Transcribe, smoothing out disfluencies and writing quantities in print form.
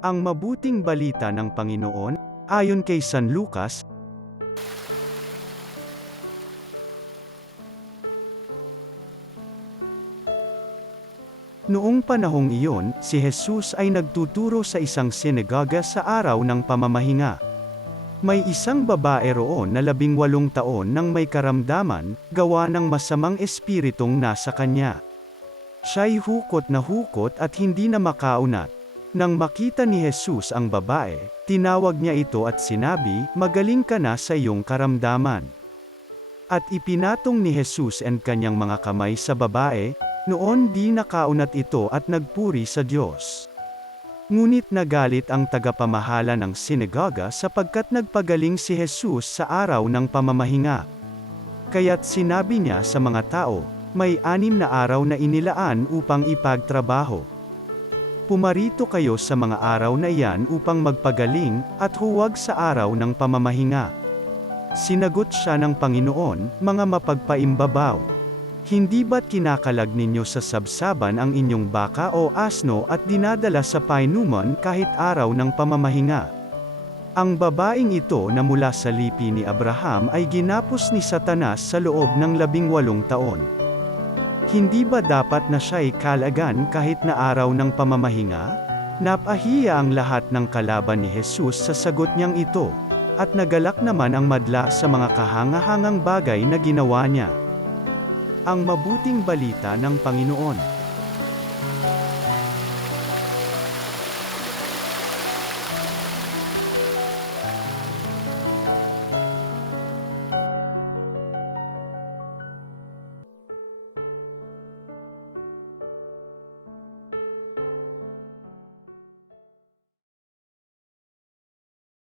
Ang mabuting balita ng Panginoon, ayon kay San Lucas. Noong panahong iyon, si Jesus ay nagtuturo sa isang sinagoga sa araw ng pamamahinga. May isang babae roon na 18 taon nang may karamdaman, gawa ng masamang espiritong nasa kanya. Siya'y hukot na hukot at hindi na makaunat. Nang makita ni Jesus ang babae, tinawag niya ito at sinabi, "Magaling ka na sa iyong karamdaman." At ipinatong ni Jesus ang kanyang mga kamay sa babae, noon di nakaunat ito at nagpuri sa Diyos. Ngunit nagalit ang tagapamahala ng sinagoga sapagkat nagpagaling si Jesus sa araw ng pamamahinga. Kaya't sinabi niya sa mga tao, "May 6 na araw na inilaan upang ipagtrabaho. Pumarito kayo sa mga araw na iyan upang magpagaling, at huwag sa araw ng pamamahinga." Sinagot siya ng Panginoon, "Mga mapagpaimbabaw, hindi ba't kinakalag ninyo sa sabsaban ang inyong baka o asno at dinadala sa painuman kahit araw ng pamamahinga?" Ang babaeng ito na mula sa lipi ni Abraham ay ginapos ni Satanas sa loob ng 18 taon. Hindi ba dapat na siya'y kalagan kahit na araw ng pamamahinga? Napahiya ang lahat ng kalaban ni Jesus sa sagot niyang ito, at nagalak naman ang madla sa mga kahangahangang bagay na ginawa niya. Ang mabuting balita ng Panginoon.